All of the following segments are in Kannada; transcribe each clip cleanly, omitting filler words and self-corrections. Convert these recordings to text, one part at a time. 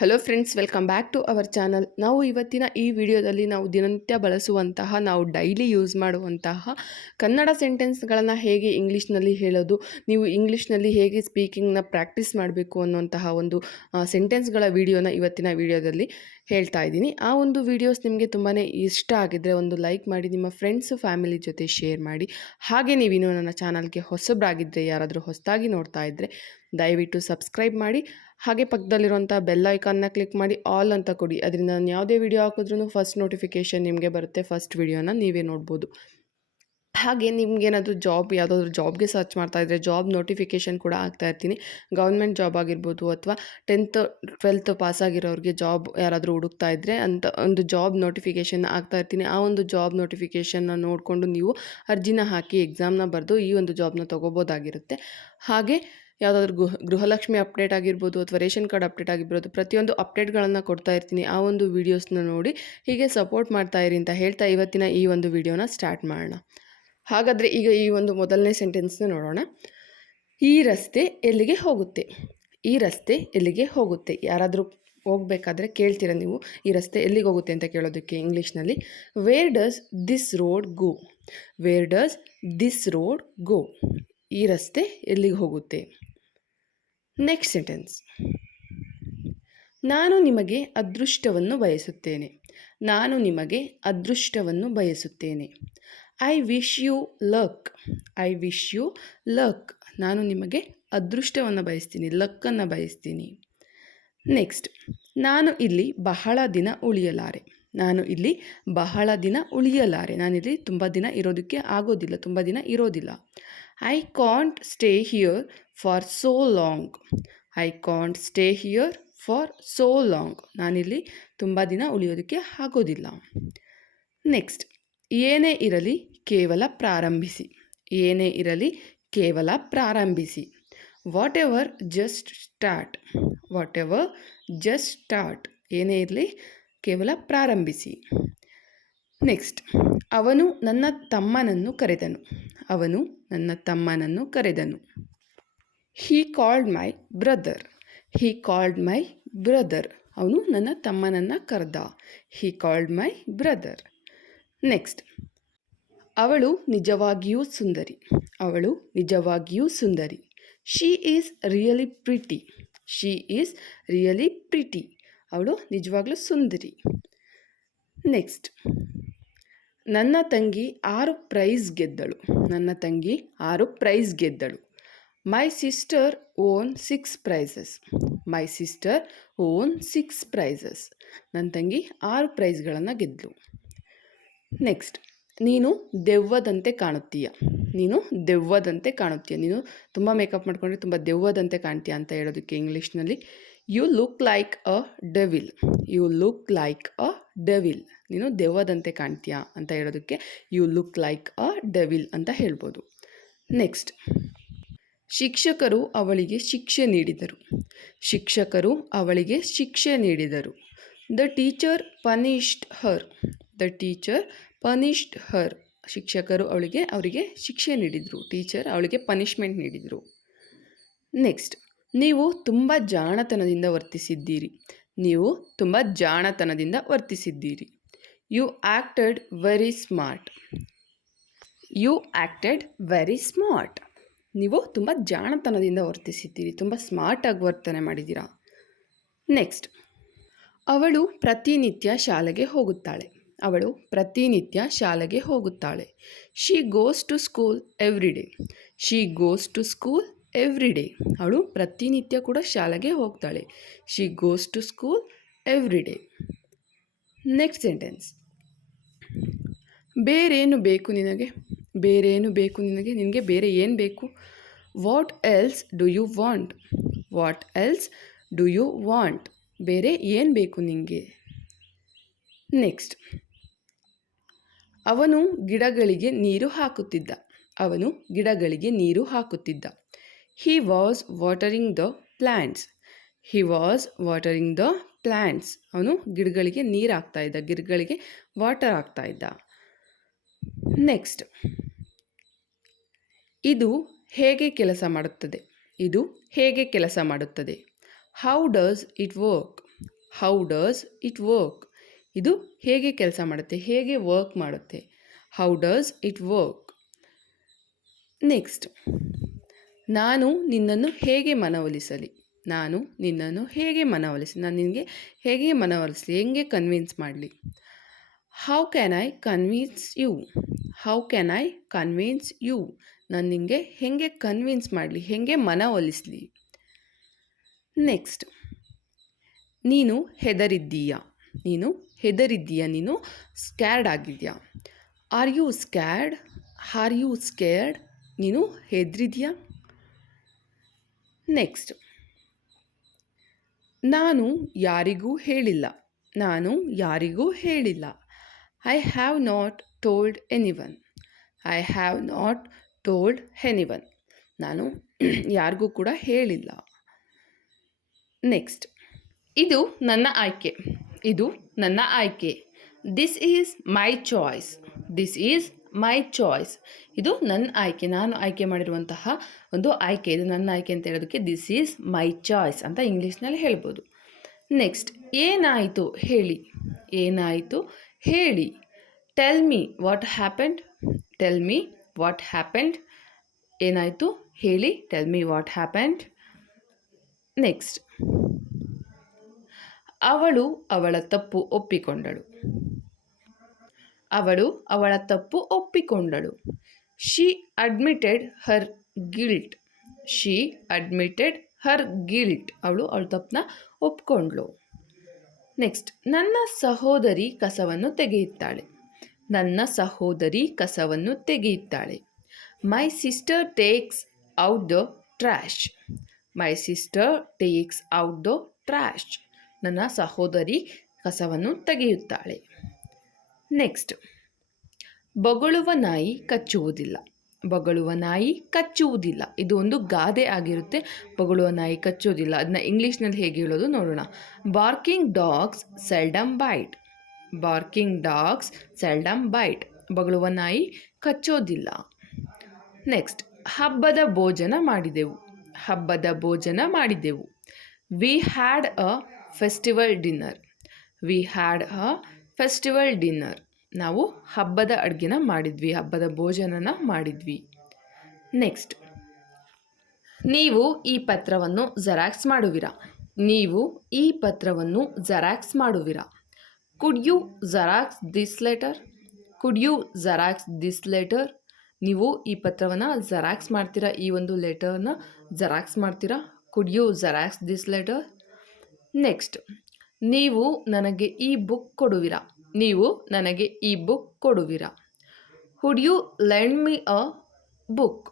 Hello friends, welcome back to our channel. ನಾವು ಇವತ್ತಿನ ಈ ವಿಡಿಯೋದಲ್ಲಿ ನಾವು ದಿನನಿತ್ಯ ಬಳಸುವಂತಹ, ನಾವು ಡೈಲಿ ಯೂಸ್ ಮಾಡುವಂತಹ ಕನ್ನಡ ಸೆಂಟೆನ್ಸ್ಗಳನ್ನು ಹೇಗೆ ಇಂಗ್ಲೀಷ್ನಲ್ಲಿ ಹೇಳೋದು, ನೀವು ಇಂಗ್ಲೀಷ್ನಲ್ಲಿ ಹೇಗೆ ಸ್ಪೀಕಿಂಗ್ನ ಪ್ರಾಕ್ಟೀಸ್ ಮಾಡಬೇಕು ಅನ್ನುವಂತಹ ಒಂದು ಸೆಂಟೆನ್ಸ್ಗಳ ವಿಡಿಯೋನ ಇವತ್ತಿನ ವಿಡಿಯೋದಲ್ಲಿ ಹೇಳ್ತಾ ಇದ್ದೀನಿ. ಆ ಒಂದು ವಿಡಿಯೋಸ್ ನಿಮಗೆ ತುಂಬಾ ಇಷ್ಟ ಆಗಿದ್ದರೆ ಒಂದು ಲೈಕ್ ಮಾಡಿ, ನಿಮ್ಮ ಫ್ರೆಂಡ್ಸು ಫ್ಯಾಮಿಲಿ ಜೊತೆ ಶೇರ್ ಮಾಡಿ. ಹಾಗೆ ನೀವಿನ್ನೂ ನನ್ನ ಚಾನಲ್ಗೆ ಹೊಸಬರಾಗಿದ್ದರೆ, ಯಾರಾದರೂ ಹೊಸದಾಗಿ ನೋಡ್ತಾ ಇದ್ದರೆ ದಯವಿಟ್ಟು ಸಬ್ಸ್ಕ್ರೈಬ್ ಮಾಡಿ. ಹಾಗೆ ಪಕ್ಕದಲ್ಲಿರುವಂಥ ಬೆಲ್ ಐಕಾನ್ನ ಕ್ಲಿಕ್ ಮಾಡಿ ಆಲ್ ಅಂತ ಕೊಡಿ. ಅದರಿಂದ ನಾನು ಯಾವುದೇ ವಿಡಿಯೋ ಹಾಕಿದ್ರೂ ಫಸ್ಟ್ ನೋಟಿಫಿಕೇಷನ್ ನಿಮಗೆ ಬರುತ್ತೆ. ಫಸ್ಟ್ ವಿಡಿಯೋನ ನೀವೇ ನೋಡ್ಬೋದು. ಹಾಗೆ ನಿಮ್ಗೇನಾದರೂ ಯಾವುದಾದ್ರೂ ಜಾಬ್ಗೆ ಸರ್ಚ್ ಮಾಡ್ತಾ ಇದ್ದರೆ ಜಾಬ್ ನೋಟಿಫಿಕೇಷನ್ ಕೂಡ ಆಗ್ತಾ ಇರ್ತೀನಿ. ಗೌರ್ಮೆಂಟ್ ಜಾಬ್ ಆಗಿರ್ಬೋದು, ಅಥವಾ 10th 12th ಪಾಸಾಗಿರೋರಿಗೆ ಜಾಬ್ ಯಾರಾದರೂ ಹುಡುಕ್ತಾ ಇದ್ದರೆ ಅಂತ ಒಂದು ಜಾಬ್ ನೋಟಿಫಿಕೇಷನ್ ಆಗ್ತಾ ಇರ್ತೀನಿ. ಆ ಒಂದು ಜಾಬ್ ನೋಟಿಫಿಕೇಷನ್ನ ನೋಡಿಕೊಂಡು ನೀವು ಅರ್ಜಿನ ಹಾಕಿ ಎಕ್ಸಾಮ್ನ ಬರೆದು ಈ ಒಂದು ಜಾಬ್ನ ತೊಗೋಬೋದಾಗಿರುತ್ತೆ. ಹಾಗೆ ಯಾವುದಾದ್ರೂ ಗೃಹಲಕ್ಷ್ಮಿ ಅಪ್ಡೇಟ್ ಆಗಿರ್ಬೋದು, ಅಥವಾ ರೇಷನ್ ಕಾರ್ಡ್ ಅಪ್ಡೇಟ್ ಆಗಿರ್ಬೋದು, ಪ್ರತಿಯೊಂದು ಅಪ್ಡೇಟ್ಗಳನ್ನು ಕೊಡ್ತಾ ಇರ್ತೀನಿ. ಆ ಒಂದು ವೀಡಿಯೋಸ್ನ ನೋಡಿ ಹೀಗೆ ಸಪೋರ್ಟ್ ಮಾಡ್ತಾ ಇರಿ ಅಂತ ಹೇಳ್ತಾ ಇವತ್ತಿನ ಈ ಒಂದು ವಿಡಿಯೋನ ಸ್ಟಾರ್ಟ್ ಮಾಡೋಣ. ಹಾಗಾದರೆ ಈಗ ಈ ಒಂದು ಮೊದಲನೇ ಸೆಂಟೆನ್ಸ್ನ ನೋಡೋಣ. ಈ ರಸ್ತೆ ಎಲ್ಲಿಗೆ ಹೋಗುತ್ತೆ? ಈ ರಸ್ತೆ ಎಲ್ಲಿಗೆ ಹೋಗುತ್ತೆ? ಯಾರಾದರೂ ಹೋಗಬೇಕಾದ್ರೆ ಕೇಳ್ತೀರ ನೀವು, ಈ ರಸ್ತೆ ಎಲ್ಲಿಗೆ ಹೋಗುತ್ತೆ ಅಂತ ಕೇಳೋದಕ್ಕೆ ಇಂಗ್ಲೀಷ್ನಲ್ಲಿ where does this road go? Where does this road go? ಈ ರಸ್ತೆ ಎಲ್ಲಿಗೆ ಹೋಗುತ್ತೆ? Next sentence. ನಾನು ನಿಮಗೆ ಅದೃಷ್ಟವನ್ನು ಬಯಸುತ್ತೇನೆ. ನಾನು ನಿಮಗೆ ಅದೃಷ್ಟವನ್ನು ಬಯಸುತ್ತೇನೆ. I wish you luck. I wish you luck. ನಾನು ನಿಮಗೆ ಅದೃಷ್ಟವನ್ನು ಬಯಸ್ತೀನಿ, ಲಕ್ಕನ್ನು ಬಯಸ್ತೀನಿ. ನೆಕ್ಸ್ಟ್. ನಾನು ಇಲ್ಲಿ ಬಹಳ ದಿನ ಉಳಿಯಲಾರೆ. ನಾನು ಇಲ್ಲಿ ಬಹಳ ದಿನ ಉಳಿಯಲಾರೆ. ನಾನಿಲ್ಲಿ ತುಂಬ ದಿನ ಇರೋದಕ್ಕೆ ಆಗೋದಿಲ್ಲ, ತುಂಬ ದಿನ ಇರೋದಿಲ್ಲ. I can't stay here for so long. I can't stay here for so long. ನಾನಿಲ್ಲಿ ತುಂಬ ದಿನ ಉಳಿಯೋದಕ್ಕೆ ಆಗೋದಿಲ್ಲ. ನೆಕ್ಸ್ಟ್. ಏನೇ ಇರಲಿ ಕೇವಲ ಪ್ರಾರಂಭಿಸಿ. ಏನೇ ಇರಲಿ ಕೇವಲ ಪ್ರಾರಂಭಿಸಿ. What ever just start. What ever just start. ಏನೇ ಇರಲಿ ಕೇವಲ ಪ್ರಾರಂಭಿಸಿ. ನೆಕ್ಸ್ಟ್. ಅವನು ನನ್ನ ತಮ್ಮನನ್ನು ಕರೆದನು. ಅವನು ನನ್ನ ತಮ್ಮನನ್ನು ಕರೆದನು. He called my brother. He called my brother. ಅವನು ನನ್ನ ತಮ್ಮನನ್ನು ಕರೆದ. He called my brother. Next. ಅವಳು ನಿಜವಾಗಿಯೂ ಸುಂದರಿ. ಅವಳು ನಿಜವಾಗಿಯೂ ಸುಂದರಿ. She is really pretty. She is really pretty. ಅವಳು ನಿಜವಾಗ್ಲೂ ಸುಂದರಿ. ನೆಕ್ಸ್ಟ್. ನನ್ನ ತಂಗಿ 6 ಪ್ರೈಸ್ ಗೆದ್ದಳು. ನನ್ನ ತಂಗಿ 6 ಪ್ರೈಸ್ ಗೆದ್ದಳು. My sister won 6 prizes. My sister won 6 prizes. ನನ್ನ ತಂಗಿ 6 ಪ್ರೈಸ್ಗಳನ್ನು ಗೆದ್ದಳು. ನೆಕ್ಸ್ಟ್. ನೀನು ದೆವ್ವದಂತೆ ಕಾಣುತ್ತೀಯ. ನೀನು ದೆವ್ವದಂತೆ ಕಾಣುತ್ತೀಯ. ನೀನು ತುಂಬ ಮೇಕಪ್ ಮಾಡ್ಕೊಂಡ್ರೆ ತುಂಬ ದೆವ್ವದಂತೆ ಕಾಣ್ತೀಯ ಅಂತ ಹೇಳೋದಕ್ಕೆ ಇಂಗ್ಲೀಷ್ನಲ್ಲಿ you look like a devil. You look like a devil. ನೀನು ದೆವ್ವದಂತೆ ಕಾಣ್ತೀಯ ಅಂತ ಹೇಳೋದಕ್ಕೆ you look like a devil ಅಂತ ಹೇಳ್ಬೋದು. ನೆಕ್ಸ್ಟ್. ಶಿಕ್ಷಕರು ಅವಳಿಗೆ ಶಿಕ್ಷೆ ನೀಡಿದರು. ಶಿಕ್ಷಕರು ಅವಳಿಗೆ ಶಿಕ್ಷೆ ನೀಡಿದರು. The teacher punished her. The teacher punished her. ಶಿಕ್ಷಕರು ಅವರಿಗೆ ಶಿಕ್ಷೆ ನೀಡಿದರು. ಟೀಚರ್ ಅವಳಿಗೆ ಪನಿಷ್ಮೆಂಟ್ ನೀಡಿದರು. ನೆಕ್ಸ್ಟ್. ನೀವು ತುಂಬ ಜಾಣತನದಿಂದ ವರ್ತಿಸಿದ್ದೀರಿ. ನೀವು ತುಂಬ ಜಾಣತನದಿಂದ ವರ್ತಿಸಿದ್ದೀರಿ. You acted very smart. You acted very smart. ನೀವು ತುಂಬ ಜಾಣತನದಿಂದ ವರ್ತಿಸಿದ್ದೀರಿ, ತುಂಬ ಸ್ಮಾರ್ಟಾಗಿ ವರ್ತನೆ ಮಾಡಿದ್ದೀರಾ. ನೆಕ್ಸ್ಟ್. ಅವಳು ಪ್ರತಿನಿತ್ಯ ಶಾಲೆಗೆ ಹೋಗುತ್ತಾಳೆ. ಅವಳು ಪ್ರತಿನಿತ್ಯ ಶಾಲೆಗೆ ಹೋಗುತ್ತಾಳೆ. She goes to school every day. She goes to school every day. ಅವಳು ಪ್ರತಿನಿತ್ಯ ಕೂಡ ಶಾಲೆಗೆ ಹೋಗ್ತಾಳೆ. She goes to school every day. Next sentence. ಬೇರೇನು ಬೇಕು ನಿನಗೆ? ಬೇರೇನು ಬೇಕು ನಿನಗೆ? ನಿನಗೆ ಬೇರೆ ಏನು ಬೇಕು? What else do you want? What else do you want? ಬೇರೆ ಏನು ಬೇಕು ನಿನಗೆ? ನೆಕ್ಸ್ಟ್. ಅವನು ಗಿಡಗಳಿಗೆ ನೀರು ಹಾಕುತ್ತಿದ್ದ. ಅವನು ಗಿಡಗಳಿಗೆ ನೀರು ಹಾಕುತ್ತಿದ್ದ. He was watering the plants. He was watering the plants. ಅವನು ಗಿಡಗಳಿಗೆ ನೀರು ಹಾಕ್ತಾ ಇದ್ದ, ಗಿಡಗಳಿಗೆ ವಾಟರ್ ಹಾಕ್ತಾ ಇದ್ದ. ನೆಕ್ಸ್ಟ್. ಇದು ಹೇಗೆ ಕೆಲಸ ಮಾಡುತ್ತದೆ? ಇದು ಹೇಗೆ ಕೆಲಸ ಮಾಡುತ್ತದೆ? How does it work? How does it work? ಇದು ಹೇಗೆ ಕೆಲಸ ಮಾಡುತ್ತೆ, ಹೇಗೆ ವರ್ಕ್ ಮಾಡುತ್ತೆ. How does it work? Next, ನಾನು ನಿನ್ನನ್ನು ಹೇಗೆ ಮನವೊಲಿಸಲಿ? ನಾನು ನಿನ್ನನ್ನು ಹೇಗೆ ಮನವೊಲಿಸಲಿ? ನಾನು ನಿನಗೆ ಹೇಗೆ ಮನವೊಲಿಸಲಿ, ಹೇಗೆ ಕನ್ವಿನ್ಸ್ ಮಾಡಲಿ? How can I convince you? How can I convince you? ನಾನು ನಿನಗೆ ಹೇಗೆ ಕನ್ವಿನ್ಸ್ ಮಾಡಲಿ, ಹೇಗೆ ಮನವೊಲಿಸಲಿ? ನೆಕ್ಸ್ಟ್, ನೀನು ಹೆದರಿದ್ದೀಯಾ? ನೀನು ಹೆದರಿದ್ದೀಯಾ, ನೀನು ಸ್ಕ್ಯಾರ್ಡ್ ಆಗಿದೆಯಾ? Are you scared? Are you scared? ನೀನು ಹೆದರಿದೆಯಾ? ನೆಕ್ಸ್ಟ್, ನಾನು ಯಾರಿಗೂ ಹೇಳಿಲ್ಲ. ನಾನು ಯಾರಿಗೂ ಹೇಳಿಲ್ಲ. I have not told anyone. I have not told anyone. ನಾನು ಯಾರಿಗೂ ಕೂಡ ಹೇಳಿಲ್ಲ. ನೆಕ್ಸ್ಟ್, ಇದು ನನ್ನ ಆಯ್ಕೆ. ಇದು ನನ್ನ ಆಯ್ಕೆ. This is my choice. This is my choice. ಇದು ನನ್ನ ಆಯ್ಕೆ, ನಾನು ಆಯ್ಕೆ ಮಾಡಿರುವಂತಹ ಒಂದು ಆಯ್ಕೆ. ಇದು ನನ್ನ ಆಯ್ಕೆ ಅಂತ ಹೇಳೋದಕ್ಕೆ ದಿಸ್ ಈಸ್ ಮೈ ಚಾಯ್ಸ್ ಅಂತ ಇಂಗ್ಲೀಷ್ನಲ್ಲಿ ಹೇಳ್ಬೋದು. ನೆಕ್ಸ್ಟ್, ಏನಾಯಿತು ಹೇಳಿ. ಏನಾಯಿತು ಹೇಳಿ. Tell me what happened. Tell me what happened. ಏನಾಯಿತು ಹೇಳಿ. Tell me what happened. Next, ಅವಳು ಅವಳ ತಪ್ಪು ಒಪ್ಪಿಕೊಂಡಳು. ಅವಳು ಅವಳ ತಪ್ಪು ಒಪ್ಪಿಕೊಂಡಳು. She admitted her guilt. She admitted her guilt. ಅವಳು ಅವಳ ತಪ್ಪನ್ನ ಒಪ್ಕೊಂಡ್ಳು. ನೆಕ್ಸ್ಟ್, ನನ್ನ ಸಹೋದರಿ ಕಸವನ್ನು ತೆಗೆಯುತ್ತಾಳೆ. ನನ್ನ ಸಹೋದರಿ ಕಸವನ್ನು ತೆಗೆಯುತ್ತಾಳೆ. My sister takes out the trash. My sister takes out the trash. ನನ್ನ ಸಹೋದರಿ ಕಸವನ್ನು ತೆಗೆಯುತ್ತಾಳೆ. ನೆಕ್ಸ್ಟ್, ಬೊಗಳುವ ನಾಯಿ ಕಚ್ಚುವುದಿಲ್ಲ. ಬೊಗಳುವ ನಾಯಿ ಕಚ್ಚುವುದಿಲ್ಲ. ಇದು ಒಂದು ಗಾದೆ ಆಗಿರುತ್ತೆ. ಬೊಗಳುವ ನಾಯಿ ಕಚ್ಚುವುದಿಲ್ಲ. ಅದನ್ನ ಇಂಗ್ಲೀಷ್ನಲ್ಲಿ ಹೇಗೆ ಹೇಳೋದು ನೋಡೋಣ. Barking dogs seldom bite. Barking dogs seldom bite. ಬೊಗಳುವ ನಾಯಿ ಕಚ್ಚೋದಿಲ್ಲ. ನೆಕ್ಸ್ಟ್, ಹಬ್ಬದ ಭೋಜನ ಮಾಡಿದೆವು. ಹಬ್ಬದ ಭೋಜನ ಮಾಡಿದೆವು. We had a festival dinner. We had a festival dinner. ನಾವು ಹಬ್ಬದ ಅಡುಗೆನ ಮಾಡಿದ್ವಿ, ಹಬ್ಬದ ಭೋಜನನ ಮಾಡಿದ್ವಿ. ನೆಕ್ಸ್ಟ್, ನೀವು ಈ ಪತ್ರವನ್ನು ಜೆರಾಕ್ಸ್ ಮಾಡುವಿರಾ. ನೀವು ಈ ಪತ್ರವನ್ನು ಜೆರಾಕ್ಸ್ ಮಾಡುವಿರಾ. Could you xerox this letter. Could you xerox this letter. ನೀವು ಈ ಪತ್ರವನ್ನು ಜೆರಾಕ್ಸ್ ಮಾಡ್ತೀರಾ, ಈ ಒಂದು ಲೆಟರ್ನ ಜೆರಾಕ್ಸ್ ಮಾಡ್ತೀರಾ. Could you xerox this letter. Next, ನೀವು ನನಗೆ ಈ ಬುಕ್ ಕೊಡುವಿರಾ. ನೀವು ನನಗೆ ಈ ಬುಕ್ ಕೊಡುವಿರಾ. Would you lend me a book.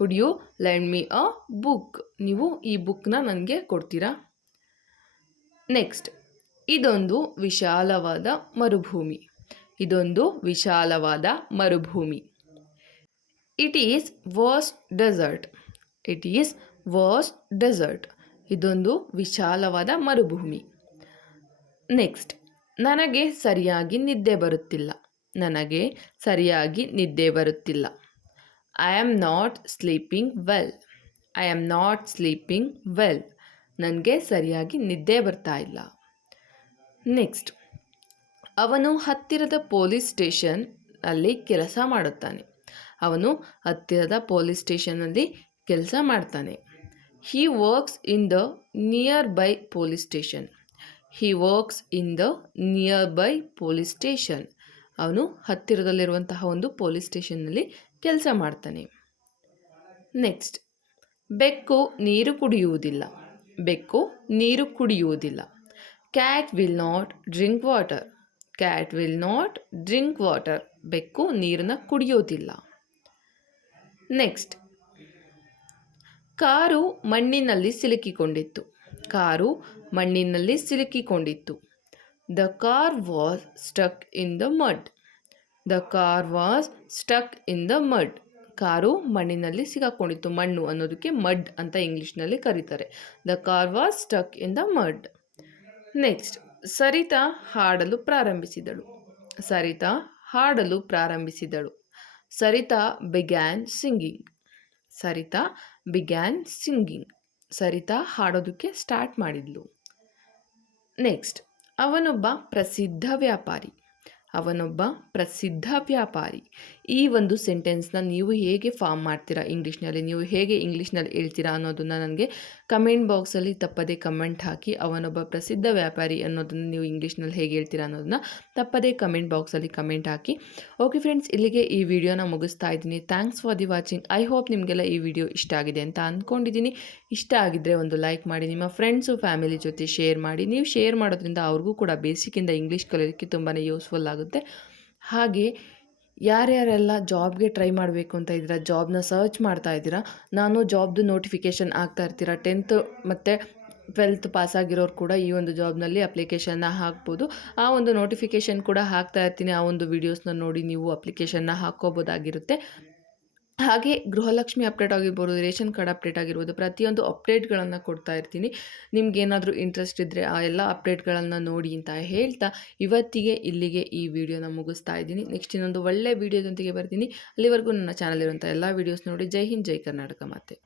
Would you lend me a book. ನೀವು ಈ ಬುಕ್ನ ನನಗೆ ಕೊಡ್ತೀರಾ. ನೆಕ್ಸ್ಟ್, ಇದೊಂದು ವಿಶಾಲವಾದ ಮರುಭೂಮಿ. ಇದೊಂದು ವಿಶಾಲವಾದ ಮರುಭೂಮಿ. It is vast desert. It is vast desert. ಇದೊಂದು ವಿಶಾಲವಾದ ಮರುಭೂಮಿ. ನೆಕ್ಸ್ಟ್, ನನಗೆ ಸರಿಯಾಗಿ ನಿದ್ದೆ ಬರುತ್ತಿಲ್ಲ. ನನಗೆ ಸರಿಯಾಗಿ ನಿದ್ದೆ ಬರುತ್ತಿಲ್ಲ. I am not sleeping well. I am not sleeping well. ನನಗೆ ಸರಿಯಾಗಿ ನಿದ್ದೆ ಬರ್ತಾ ಇಲ್ಲ. ನೆಕ್ಸ್ಟ್, ಅವನು ಹತ್ತಿರದ ಪೊಲೀಸ್ ಸ್ಟೇಷನ್ನಲ್ಲಿ ಕೆಲಸ ಮಾಡುತ್ತಾನೆ. ಅವನು ಹತ್ತಿರದ ಪೊಲೀಸ್ ಸ್ಟೇಷನ್ನಲ್ಲಿ ಕೆಲಸ ಮಾಡ್ತಾನೆ. ಹಿ works in the near by police station. He works in the near by police station. ಅವನು ಹತ್ತಿರದಲ್ಲಿರುವಂತಹ ಒಂದು ಪೊಲೀಸ್ ಸ್ಟೇಷನ್ನಲ್ಲಿ ಕೆಲಸ ಮಾಡ್ತಾನೆ. ನೆಕ್ಸ್ಟ್, ಬೆಕ್ಕು ನೀರು ಕುಡಿಯುವುದಿಲ್ಲ. ಬೆಕ್ಕು ನೀರು ಕುಡಿಯುವುದಿಲ್ಲ. Cat will not drink water. Cat will not drink water. ಬೆಕ್ಕು ನೀರನ್ನು ಕುಡಿಯೋದಿಲ್ಲ. ನೆಕ್ಸ್ಟ್, ಕಾರು ಮಣ್ಣಿನಲ್ಲಿ ಸಿಲುಕಿಕೊಂಡಿತ್ತು. ಕಾರು ಮಣ್ಣಿನಲ್ಲಿ ಸಿಲುಕಿಕೊಂಡಿತ್ತು. The car was stuck in the mud. The car was stuck in the mud. ಕಾರು ಮಣ್ಣಿನಲ್ಲಿ ಸಿಗಾಕೊಂಡಿತ್ತು. ಮಣ್ಣು ಅನ್ನೋದಕ್ಕೆ ಮಡ್ ಅಂತ ಇಂಗ್ಲೀಷ್ನಲ್ಲಿ ಕರೀತಾರೆ. The car was stuck in the mud. Next, Sarita ಹಾಡಲು ಪ್ರಾರಂಭಿಸಿದಳು. ಸರಿತಾ ಹಾಡಲು ಪ್ರಾರಂಭಿಸಿದಳು. Sarita began singing. Sarita began singing. Sarita ಹಾಡೋದಕ್ಕೆ start ಮಾಡಿದ್ಲು. ನೆಕ್ಸ್ಟ್, ಅವನೊಬ್ಬ ಪ್ರಸಿದ್ಧ ವ್ಯಾಪಾರಿ. ಅವನೊಬ್ಬ ಪ್ರಸಿದ್ಧ ವ್ಯಾಪಾರಿ. ಈ ಒಂದು ಸೆಂಟೆನ್ಸ್ನ ನೀವು ಹೇಗೆ ಫಾರ್ಮ್ ಮಾಡ್ತೀರಾ ಇಂಗ್ಲೀಷ್ನಲ್ಲಿ, ನೀವು ಹೇಗೆ ಇಂಗ್ಲೀಷ್ನಲ್ಲಿ ಹೇಳ್ತೀರಾ ಅನ್ನೋದನ್ನು ನನಗೆ ಕಮೆಂಟ್ ಬಾಕ್ಸಲ್ಲಿ ತಪ್ಪದೇ ಕಮೆಂಟ್ ಹಾಕಿ. ಅವನೊಬ್ಬ ಪ್ರಸಿದ್ಧ ವ್ಯಾಪಾರಿ ಅನ್ನೋದನ್ನು ನೀವು ಇಂಗ್ಲೀಷ್ನಲ್ಲಿ ಹೇಗೆ ಹೇಳ್ತೀರಾ ಅನ್ನೋದನ್ನ ತಪ್ಪದೇ ಕಮೆಂಟ್ ಬಾಕ್ಸಲ್ಲಿ ಕಮೆಂಟ್ ಹಾಕಿ. ಓಕೆ ಫ್ರೆಂಡ್ಸ್, ಇಲ್ಲಿಗೆ ಈ ವಿಡಿಯೋನ ಮುಗಿಸ್ತಾ ಇದ್ದೀನಿ. Thanks for the watching. I hope ನಿಮಗೆಲ್ಲ ಈ ವಿಡಿಯೋ ಇಷ್ಟ ಆಗಿದೆ ಅಂತ ಅಂದ್ಕೊಂಡಿದ್ದೀನಿ. ಇಷ್ಟ ಆಗಿದ್ದರೆ ಒಂದು ಲೈಕ್ ಮಾಡಿ, ನಿಮ್ಮ ಫ್ರೆಂಡ್ಸು ಫ್ಯಾಮಿಲಿ ಜೊತೆ ಶೇರ್ ಮಾಡಿ. ನೀವು ಶೇರ್ ಮಾಡೋದ್ರಿಂದ ಅವ್ರಿಗೂ ಕೂಡ ಬೇಸಿಕ್ಕಿಂದ ಇಂಗ್ಲೀಷ್ ಕಲಿಯೋದಕ್ಕೆ ತುಂಬಾ ಯೂಸ್ಫುಲ್ ಆಗುತ್ತೆ. ಹಾಗೆ ಯಾರ್ಯಾರೆಲ್ಲ ಜಾಬ್ಗೆ ಟ್ರೈ ಮಾಡಬೇಕು ಅಂತ ಇದ್ದೀರಾ, ಜಾಬ್ನ ಸರ್ಚ್ ಮಾಡ್ತಾ ಇದ್ದೀರಾ, ನಾನು ಜಾಬ್ದು ನೋಟಿಫಿಕೇಷನ್ ಆಗ್ತಾ ಇರ್ತೀರಾ. 10th ಮತ್ತು 12th ಪಾಸಾಗಿರೋರು ಕೂಡ ಈ ಒಂದು ಜಾಬ್ನಲ್ಲಿ ಅಪ್ಲಿಕೇಶನ್ನ ಹಾಕ್ಬೋದು. ಆ ಒಂದು ನೋಟಿಫಿಕೇಷನ್ ಕೂಡ ಹಾಕ್ತಾ ಇರ್ತೀನಿ. ಆ ಒಂದು ವೀಡಿಯೋಸ್ನ ನೋಡಿ ನೀವು ಅಪ್ಲಿಕೇಶನ್ನ ಹಾಕ್ಕೋಬೋದಾಗಿರುತ್ತೆ. ಹಾಗೆ ಗೃಹಲಕ್ಷ್ಮಿ ಅಪ್ಡೇಟ್ ಆಗಿರ್ಬೋದು, ರೇಷನ್ ಕಾರ್ಡ್ ಅಪ್ಡೇಟ್ ಆಗಿರ್ಬೋದು, ಪ್ರತಿಯೊಂದು ಅಪ್ಡೇಟ್ಗಳನ್ನು ಕೊಡ್ತಾ ಇರ್ತೀನಿ. ನಿಮ್ಗೇನಾದರೂ ಇಂಟ್ರೆಸ್ಟ್ ಇದ್ದರೆ ಆ ಎಲ್ಲ ಅಪ್ಡೇಟ್ಗಳನ್ನು ನೋಡಿ ಅಂತ ಹೇಳ್ತಾ ಇವತ್ತಿಗೆ ಇಲ್ಲಿಗೆ ಈ ವಿಡಿಯೋನ ಮುಗಿಸ್ತಾ ಇದ್ದೀನಿ. ನೆಕ್ಸ್ಟ್ ಇನ್ನೊಂದು ಒಳ್ಳೆ ವಿಡಿಯೋದೊಂದಿಗೆ ಬರ್ತೀನಿ. ಅಲ್ಲಿವರೆಗೂ ನನ್ನ ಚಾನಲ್ ಇರುವಂಥ ಎಲ್ಲ ವೀಡಿಯೋಸ್ ನೋಡಿ. ಜೈ ಹಿಂದ್, ಜೈ ಕರ್ನಾಟಕ ಮಾತೆ.